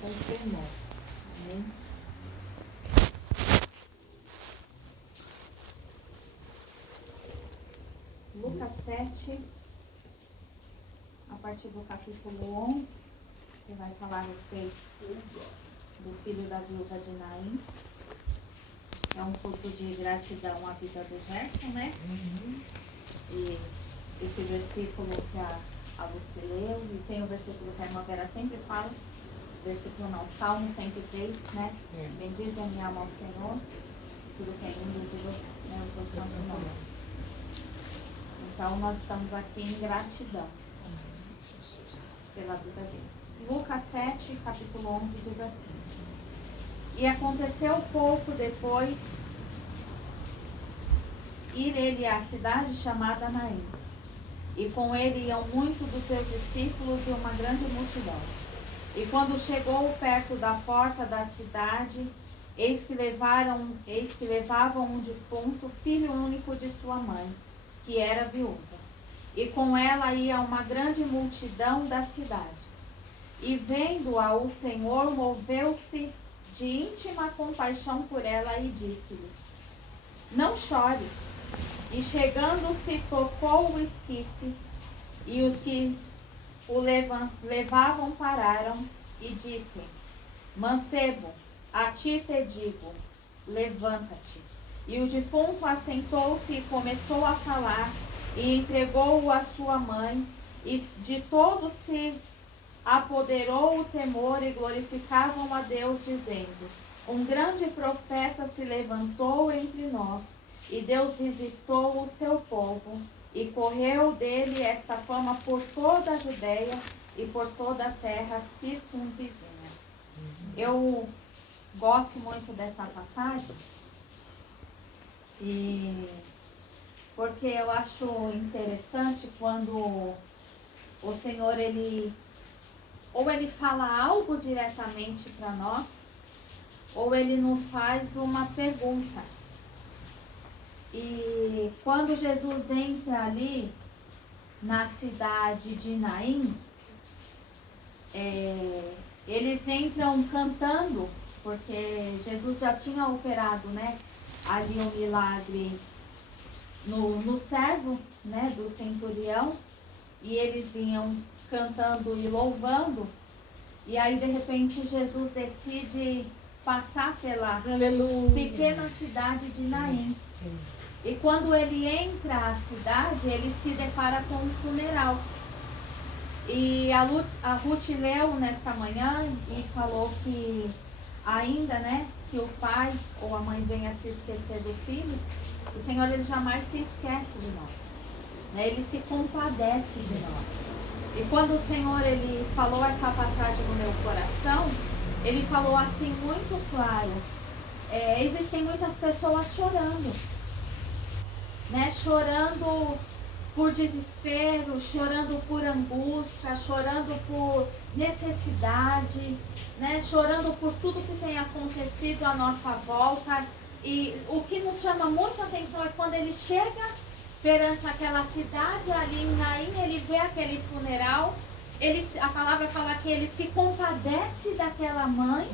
com temor. Amém? Lucas 7, a partir do capítulo 11, que vai falar a respeito do filho da viúva de Naim. É um culto de gratidão à vida do Gerson, né? E esse versículo que a Lucy leu, e tem o versículo que a irmã Vera sempre fala, versículo não, Salmo 103, né? Bendize a minha alma ao Senhor, tudo que é lindo, digo, né? O teu santo nome. Então nós estamos aqui em gratidão pela vida deles. Lucas 7, capítulo 11 diz assim: E aconteceu pouco depois ir ele à cidade chamada Naim, e com ele iam muitos dos seus discípulos e uma grande multidão. E quando chegou perto da porta da cidade, eis que levavam um defunto, filho único de sua mãe, que era viúva. E com ela ia uma grande multidão da cidade. E vendo-a, o Senhor moveu-se de íntima compaixão por ela e disse-lhe: Não chores. E chegando-se, tocou o esquife, e os que o levavam pararam, e disse: Mancebo, a ti te digo, levanta-te. E o defunto assentou-se e começou a falar, e entregou-o à sua mãe, e de todos se apoderou o temor, e glorificavam a Deus, dizendo: Um grande profeta se levantou entre nós, e Deus visitou o seu povo, e correu dele esta fama por toda a Judeia e por toda a terra circunvizinha. Eu gosto muito dessa passagem, porque eu acho interessante quando o Senhor, ele fala algo diretamente para nós, ou ele nos faz uma pergunta. E quando Jesus entra ali na cidade de Naim, eles entram cantando, porque Jesus já tinha operado, né, ali um milagre no servo, né, do centurião, e eles vinham cantando e louvando, e aí de repente Jesus decide passar pela pequena cidade de Naim. E quando ele entra à cidade, ele se depara com um funeral. E a Ruth leu nesta manhã e falou que ainda, né, que o pai ou a mãe venha se esquecer do filho, o Senhor, ele jamais se esquece de nós, né? Ele se compadece de nós. E quando o Senhor, ele falou essa passagem no meu coração, ele falou assim muito claro: existem muitas pessoas chorando, né? Chorando por desespero, chorando por angústia, chorando por necessidade, né? Chorando por tudo que tem acontecido à nossa volta. E o que nos chama muita atenção é quando ele chega perante aquela cidade ali em Naim, ele vê aquele funeral, a palavra fala que ele se compadece daquela mãe,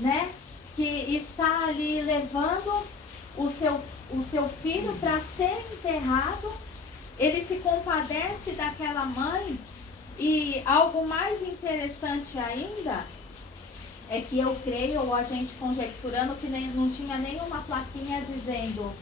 né? Que está ali levando o seu filho para ser enterrado. Ele se compadece daquela mãe. E algo mais interessante ainda é que eu creio, ou a gente conjecturando, que não tinha nenhuma plaquinha dizendo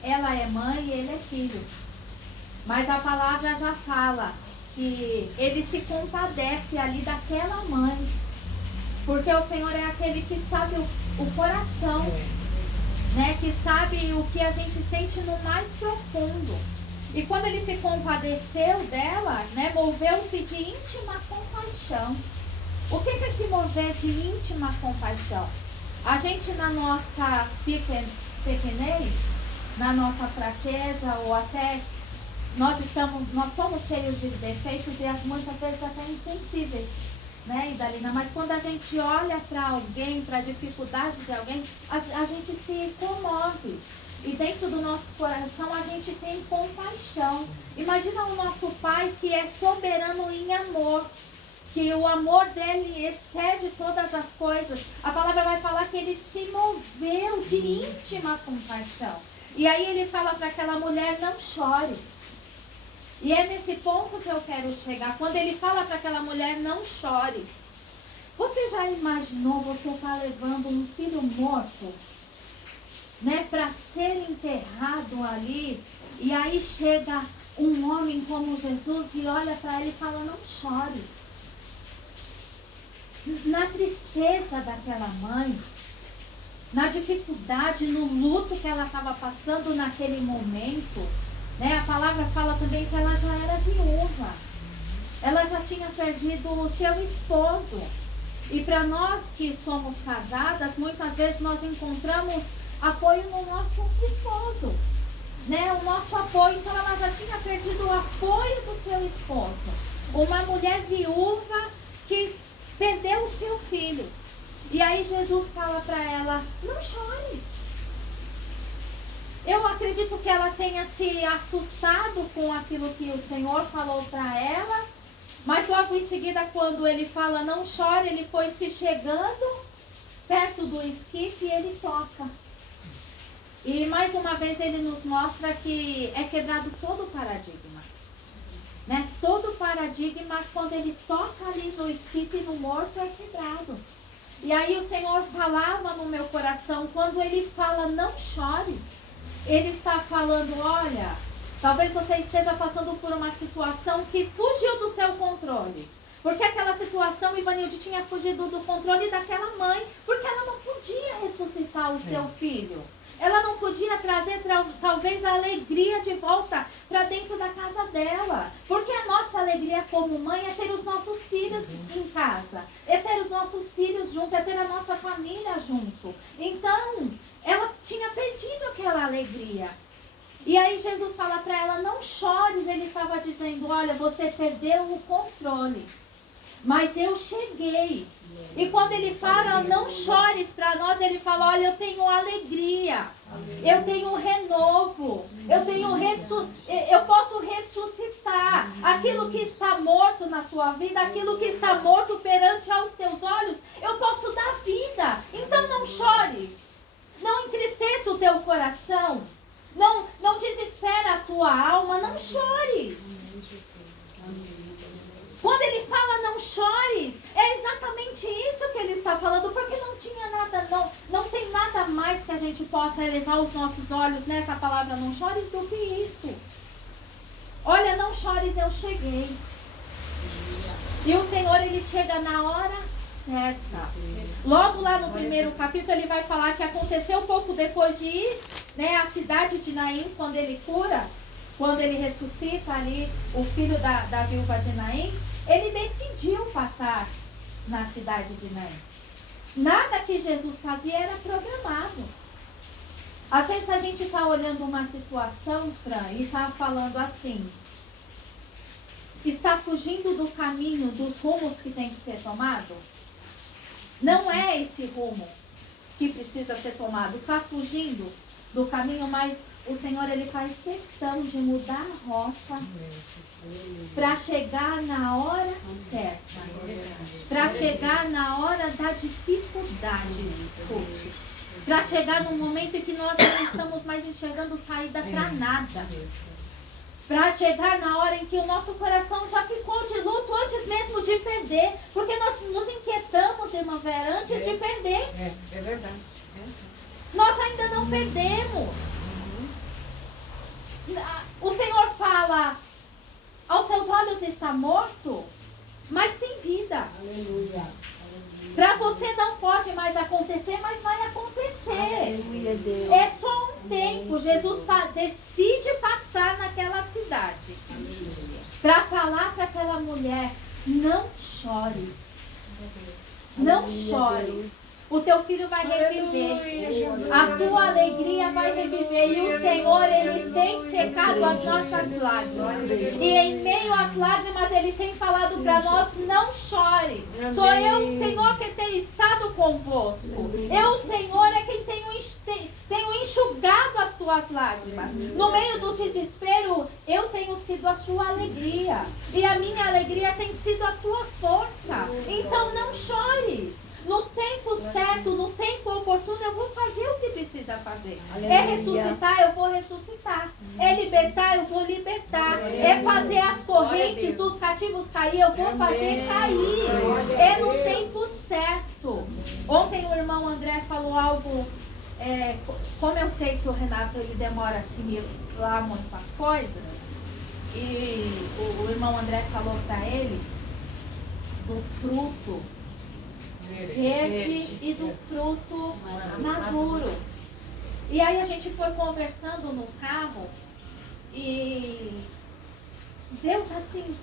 ela é mãe e ele é filho. Mas a palavra já fala que ele se compadece ali daquela mãe, porque o Senhor é aquele que sabe o coração, né? Que sabe o que a gente sente no mais profundo. E quando ele se compadeceu dela, né, moveu-se de íntima compaixão. O que é se mover de íntima compaixão? A gente, na nossa pequenez, na nossa fraqueza, ou até nós somos cheios de defeitos e muitas vezes até insensíveis, né, Idalina? Mas quando a gente olha para alguém, para a dificuldade de alguém, a gente se comove. E dentro do nosso coração a gente tem compaixão. Imagina o nosso Pai, que é soberano em amor, que o amor dele excede todas as coisas. A palavra vai falar que ele se moveu de íntima compaixão. E aí ele fala para aquela mulher, não chores. E é nesse ponto que eu quero chegar. Quando ele fala para aquela mulher, não chores. Você já imaginou você estar levando um filho morto, né, para ser enterrado ali? E aí chega um homem como Jesus e olha para ele e fala, não chores. Na tristeza daquela mãe, na dificuldade, no luto que ela estava passando naquele momento, né? A palavra fala também que ela já era viúva. Ela já tinha perdido o seu esposo. E para nós que somos casadas, muitas vezes nós encontramos apoio no nosso esposo, né? O nosso apoio. Então ela já tinha perdido o apoio do seu esposo. Uma mulher viúva que perdeu o seu filho. E aí Jesus fala para ela, não chores. Eu acredito que ela tenha se assustado com aquilo que o Senhor falou para ela. Mas logo em seguida, quando ele fala não chore, ele foi se chegando perto do esquife e ele toca. E mais uma vez ele nos mostra que é quebrado todo o paradigma. Né? Todo o paradigma, quando ele toca ali no esquife, no morto, é quebrado. E aí o Senhor falava no meu coração, quando ele fala não chores, ele está falando, olha, talvez você esteja passando por uma situação que fugiu do seu controle. Porque aquela situação, Ivanilde, tinha fugido do controle daquela mãe, porque ela não podia ressuscitar o seu filho. Ela não podia trazer talvez a alegria de volta para dentro da casa dela. Porque a nossa alegria como mãe é ter os nossos filhos em casa. É ter os nossos filhos junto, é ter a nossa família junto. Então, ela tinha perdido aquela alegria. E aí Jesus fala para ela, não chores. Ele estava dizendo, olha, você perdeu o controle. Mas eu cheguei. E quando ele fala, não chores para nós, ele fala, olha, eu tenho alegria. Eu tenho renovo. Eu posso ressuscitar aquilo que está morto na sua vida, aquilo que está morto perante aos teus olhos. Eu posso dar vida. Então não chores. Não entristeça o teu coração. Não desespera a tua alma. Não chores. Quando ele fala não chores, é exatamente isso que ele está falando, porque não tinha nada, não tem nada mais que a gente possa elevar os nossos olhos nessa palavra não chores do que isso. Olha, não chores, eu cheguei. E o Senhor, ele chega na hora certa. Logo lá no primeiro capítulo, ele vai falar que aconteceu pouco depois de ir, né, à cidade de Naim, quando ele cura, quando ele ressuscita ali o filho da viúva de Naim, ele decidiu passar na cidade de Naim. Nada que Jesus fazia era programado. Às vezes a gente está olhando uma situação, Fran, e está falando assim, está fugindo do caminho, dos rumos que tem que ser tomado? Não é esse rumo que precisa ser tomado. Está fugindo do caminho, mas o Senhor, ele faz questão de mudar a rota para chegar na hora certa, para chegar na hora da dificuldade, para chegar num momento em que nós não estamos mais enxergando saída para nada, para chegar na hora em que o nosso coração já ficou de luto antes mesmo de perder, porque nós nos inquietamos, irmã Vera, antes de perder. É verdade. Nós ainda não perdemos. O Senhor fala, aos seus olhos está morto, mas tem vida. Aleluia. Para você não pode mais acontecer, mas vai acontecer. Aleluia, Deus. É só um tempo. Jesus decide passar naquela cidade para falar para aquela mulher, não chores. Não chores. O teu filho vai reviver. A tua alegria vai reviver. E o Senhor, ele tem secado as nossas lágrimas. E em meio às lágrimas, ele tem falado para nós, não chore. Sou eu, o Senhor, que tenho estado convosco. Eu, o Senhor, é quem tenho enxugado as tuas suas lágrimas. No meio do desespero, eu tenho sido a sua alegria. E a minha alegria tem sido a tua força. Então não chores. No tempo certo, no tempo oportuno, eu vou fazer o que precisa fazer. Aleluia. É ressuscitar, eu vou ressuscitar. É libertar, eu vou libertar. É fazer as correntes dos cativos cair, eu vou fazer cair. É no tempo certo. Ontem o irmão André falou algo, como eu sei que o Renato ele demora a assimilar muito as coisas, e o irmão André falou para ele do fruto verde e do fruto maduro. E aí a gente foi conversando no carro e Deus assim,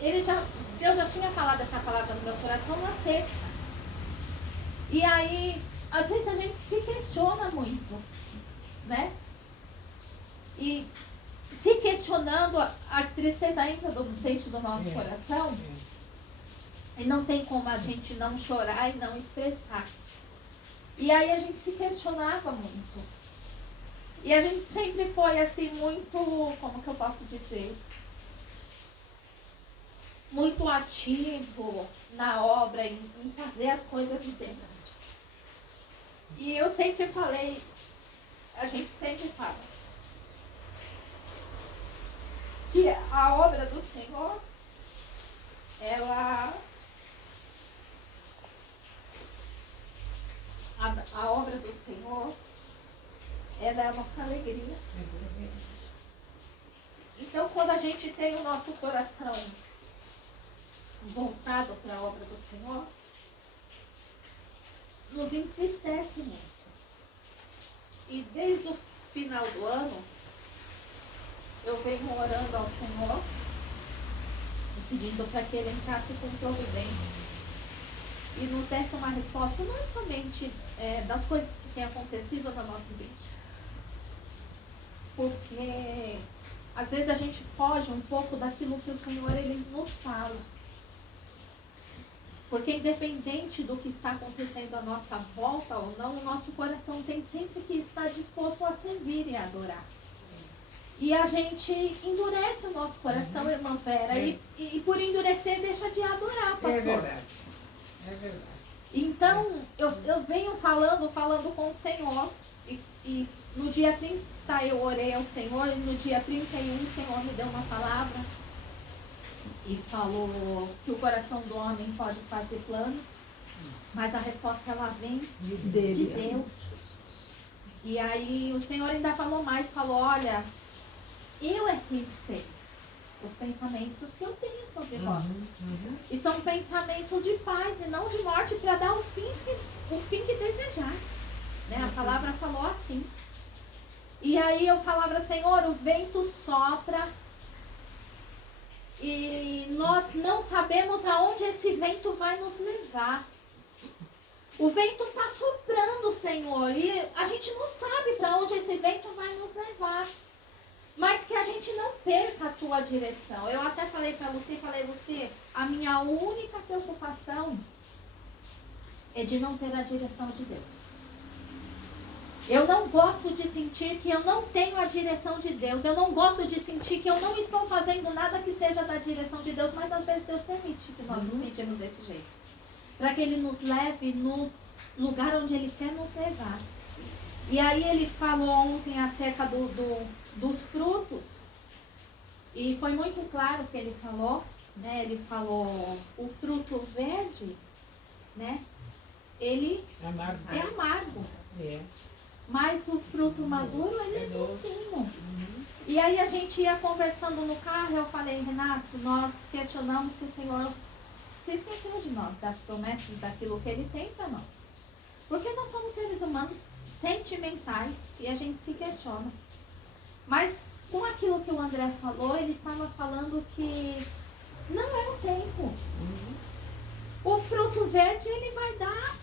Deus já tinha falado essa palavra no meu coração na sexta. E aí, às vezes a gente se questiona muito, né? E se questionando, a tristeza entra dentro do nosso coração. E não tem como a gente não chorar e não expressar. E aí a gente se questionava muito. E a gente sempre foi assim muito, como que eu posso dizer? Muito ativo na obra, em fazer as coisas de Deus. E eu sempre falei, a gente sempre fala, que a obra do Senhor, a obra do Senhor, ela é a nossa alegria. Então, quando a gente tem o nosso coração voltado para a obra do Senhor, nos entristece muito. E desde o final do ano, eu venho orando ao Senhor, pedindo para que Ele entrasse com providência e nos desse uma resposta, não somente das coisas que têm acontecido na nossa vida, porque às vezes a gente foge um pouco daquilo que o Senhor Ele nos fala. Porque independente do que está acontecendo à nossa volta ou não, o nosso coração tem sempre que estar disposto a servir e adorar. E a gente endurece o nosso coração, irmã Vera, e por endurecer deixa de adorar, pastor. É verdade. É verdade. Então, eu venho falando com o Senhor, e no dia 30 eu orei ao Senhor, e no dia 31 o Senhor me deu uma palavra e falou que o coração do homem pode fazer planos, mas a resposta ela vem de Deus. E aí o Senhor ainda falou mais, falou, olha, eu é quem sei os pensamentos que eu tenho sobre vós. E são pensamentos de paz e não de morte, para dar o fim que desejais. Né? A palavra falou assim. E aí eu falava, Senhor, o vento sopra e nós não sabemos aonde esse vento vai nos levar. O vento está soprando, Senhor, e a gente não sabe para onde esse vento vai nos levar. Mas que a gente não perca a tua direção. Eu até falei para você, Luci, a minha única preocupação é de não ter a direção de Deus. Eu não gosto de sentir que eu não tenho a direção de Deus. Eu não gosto de sentir que eu não estou fazendo nada que seja da direção de Deus, mas às vezes Deus permite que nós nos sentimos desse jeito. Para que Ele nos leve no lugar onde Ele quer nos levar. E aí Ele falou ontem acerca dos frutos. E foi muito claro o que Ele falou. Né? Ele falou o fruto verde, né? Ele é amargo. Mas o fruto maduro, ele é docinho. E aí a gente ia conversando no carro, eu falei, Renato, nós questionamos se o Senhor se esqueceu de nós, das promessas, daquilo que Ele tem para nós. Porque nós somos seres humanos sentimentais e a gente se questiona. Mas com aquilo que o André falou, ele estava falando que não é o tempo. O fruto verde, ele vai dar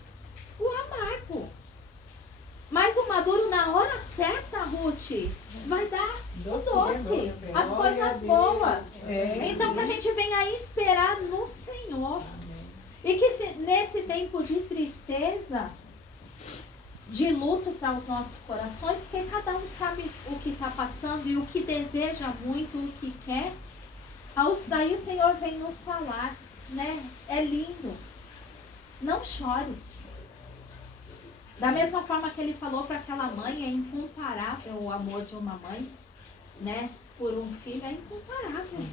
o amargo. Mas o maduro, na hora certa, Ruth, vai dar o doce, as coisas boas. Então, que a gente venha esperar no Senhor. E que nesse tempo de tristeza, de luto para os nossos corações, porque cada um sabe o que está passando e o que deseja muito, o que quer. Aí o Senhor vem nos falar, né? É lindo. Não chores. Da mesma forma que ele falou para aquela mãe, é incomparável o amor de uma mãe, né? Por um filho, é incomparável.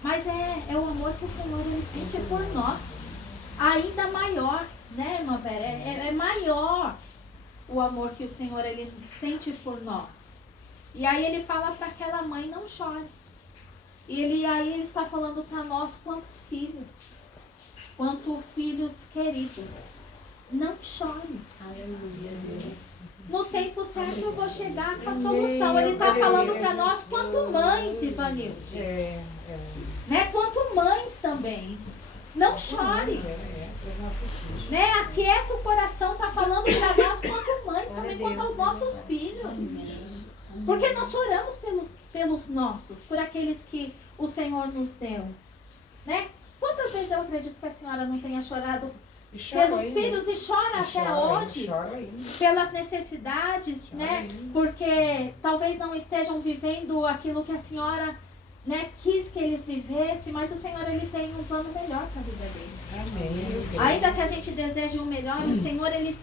Mas é o amor que o Senhor ele sente por nós. Ainda maior, né, irmã Vera? É maior o amor que o Senhor ele sente por nós. E aí ele fala para aquela mãe, não chores. E aí ele está falando para nós quanto filhos queridos. Não chores. Aleluia. No tempo certo eu vou chegar com a solução. Ele está falando para nós quanto mães, Ivanilde. Né? Quanto mães também. Não chores. Né? Aquieta o coração, está falando para nós quanto mães também, quanto aos nossos filhos. Porque nós choramos pelos nossos, por aqueles que o Senhor nos deu. Né? Quantas vezes eu acredito que a senhora não tenha chorado pelos filhos e chora até hoje, pelas necessidades, né? Porque talvez não estejam vivendo aquilo que a senhora, né, quis que eles vivessem, mas o Senhor ele tem um plano melhor para a vida deles. Amém. Ainda que a gente deseje o melhor, o Senhor ele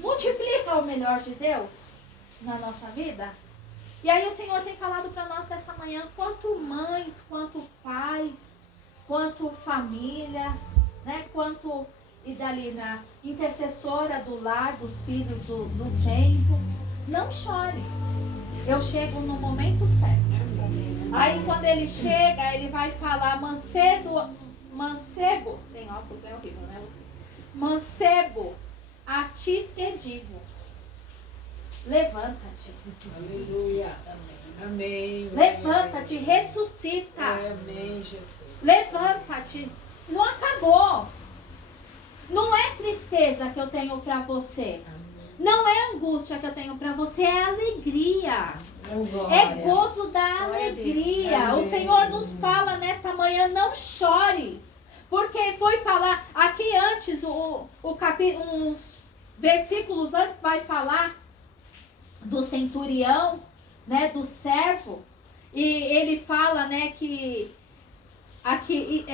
multiplica o melhor de Deus na nossa vida. E aí o Senhor tem falado para nós nessa manhã, quanto mães, quanto pais, quanto famílias, né? Quanto e dali na intercessora do lar, dos filhos, dos genros. Não chores. Eu chego no momento certo. Aí quando ele chega, ele vai falar, mancebo, sem óculos é horrível, né? Mancebo, a ti te digo, levanta-te. Aleluia. Amém. Levanta-te, ressuscita. Amém, Jesus. Levanta-te. Não acabou. Não é tristeza que eu tenho para você. Não é angústia que eu tenho para você, é alegria. É gozo da alegria. O Senhor nos fala nesta manhã, não chores. Porque foi falar, aqui antes, uns versículos antes vai falar do centurião, né, do servo. E ele fala, né, que aqui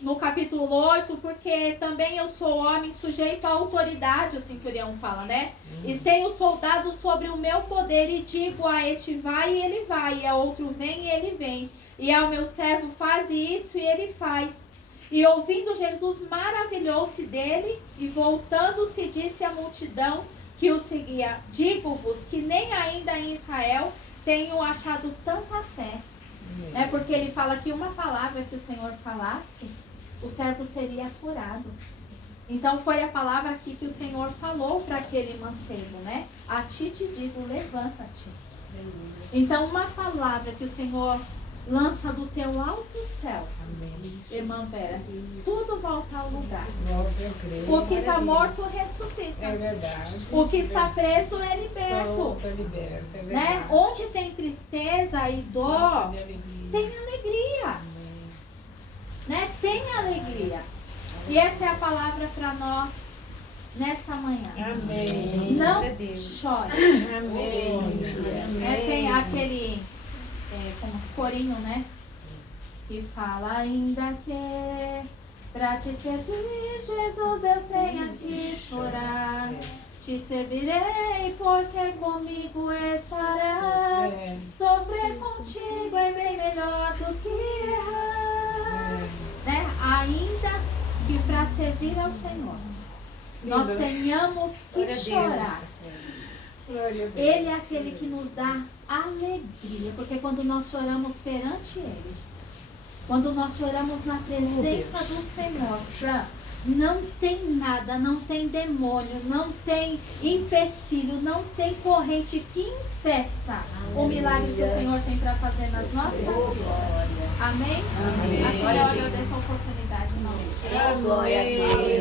no capítulo 8, porque também eu sou homem sujeito à autoridade, o centurião fala, né? E tenho soldados sobre o meu poder e digo a este vai e ele vai, e a outro vem e ele vem. E ao meu servo faz isso e ele faz. E ouvindo Jesus maravilhou-se dele e voltando-se disse à multidão que o seguia, digo-vos que nem ainda em Israel tenho achado tanta fé. Porque ele fala que uma palavra que o Senhor falasse, o servo seria curado. Então foi a palavra aqui que o Senhor falou para aquele mancebo, né? A ti te digo, levanta-te. Então uma palavra que o Senhor lança do teu alto céu, irmã Vera, tudo volta ao lugar. O que está morto ressuscita. É verdade. O que está preso é liberto. Solta, liberta, é verdade. Né? Onde tem tristeza e dor, tem alegria. Né? Tem alegria. E essa é a palavra para nós nesta manhã. Amém. Não chore. Amém. Tem aquele corinho, né? Que fala ainda que para te servir, Jesus, eu tenho que chorar. Te servirei porque comigo estarás. Sofrer contigo é bem melhor do que errar. Né? Ainda que para servir ao Senhor nós tenhamos que chorar. Ele é aquele que nos dá alegria, porque quando nós choramos perante Ele, quando nós choramos na presença do Senhor, não tem nada, não tem demônio, não tem empecilho, não tem corrente que impeça o milagre que o Senhor tem para fazer nas nossas vidas. Amém? A senhora, eu dei essa oportunidade. Não. Glória a Deus.